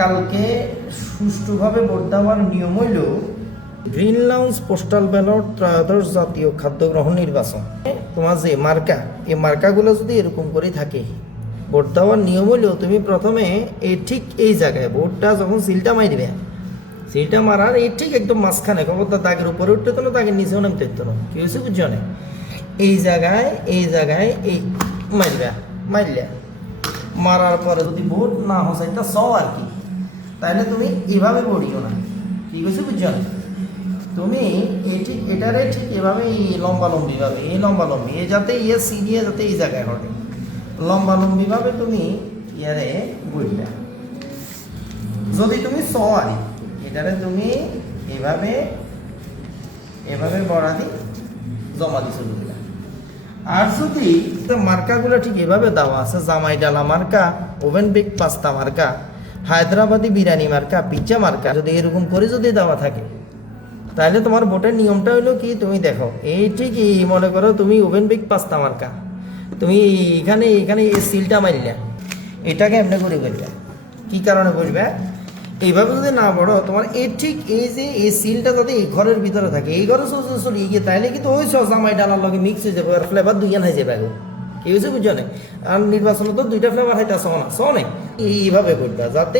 কালকে সুষ্ঠুভাবে ভোট দেওয়ার নিয়ম হইল গ্রিন লাউঞ্জ পোস্টাল ব্যালট ত্রয়োদশ জাতীয় খাদ্য গ্রহণ নির্বাচন। তোমার যে মার্কা, এই মার্কাগুলো যদি এরকম করে থাকে, ভোট দেওয়ার নিয়ম হইলেও তুমি প্রথমে ঠিক এই জায়গায় ভোটটা যখন সিলটা মারবে, সিলটা মারার এই ঠিক একদম মাঝখানে, খবরদার দাগের উপরে উঠতে তো না, দাগের নিচেও নামতে হতো না। কি হয়েছে বুঝছো না? এই জায়গায় এই মারলে মারার পরে যদি ভোট না হসাইটা আর কি, তাহলে তুমি এভাবে পড়িও না। ঠিক আছে বুঝছো না? তুমি এটারে ঠিক এভাবে লম্বালম্বিভাবে যাতে সি দিয়ে যাতে এই জায়গায় ঘটে, লম্বালম্বিভাবে তুমি ইয়ারে বইটা। যদি তুমি আরি এটারে তুমি এভাবে বড়াদি জমা দিছো দিলা। আর যদি মার্কাগুলো ঠিক এভাবে দেওয়া আছে, জামাই ডালা মার্কা, ওভেন বেক পাস্তা মার্কা, হায়দ্রাবাদি বিরিয়ানি মার্কা, পিজ্জা মার্কা, যদি এরকম করে যদি দেওয়া থাকে, তাহলে তোমার ভোটের নিয়মটা হলো কি, তুমি দেখো এই ঠিক মনে করো তুমি ওভেন বেক পাস্তা মার্কা, তুমি এখানে এই সিলটা মারলে, এটাকে এমনি করে বলবে। কি কারণে বলবে? এইভাবে যদি না বড়, তোমার ঠিক এই যে এই সিলটা যাতে এই ঘরের ভিতরে থাকে, এই ঘরে চলে গিয়ে, তাহলে কিন্তু ওই জামাই ডালার লগে মিক্স হয়ে যাবে, আর ফ্লেভার দুইয়ান হয়ে যাবে। কি হয়েছে বুঝছো না? আর নির্বাচনে তো দুইটা ফ্লেভার হাইতে শোনে এইভাবে করবা, যাতে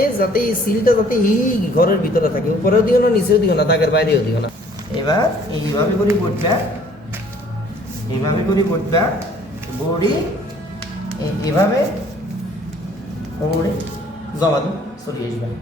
এই সিলটা যাতে এই ঘরের ভিতরে থাকে, উপরেও দিও না, নিচেও দিও না, দাগের বাইরেও দিও না। এবার এইভাবে করে বটবা, বড়ি এভাবে জমা দিন চলে আসবে।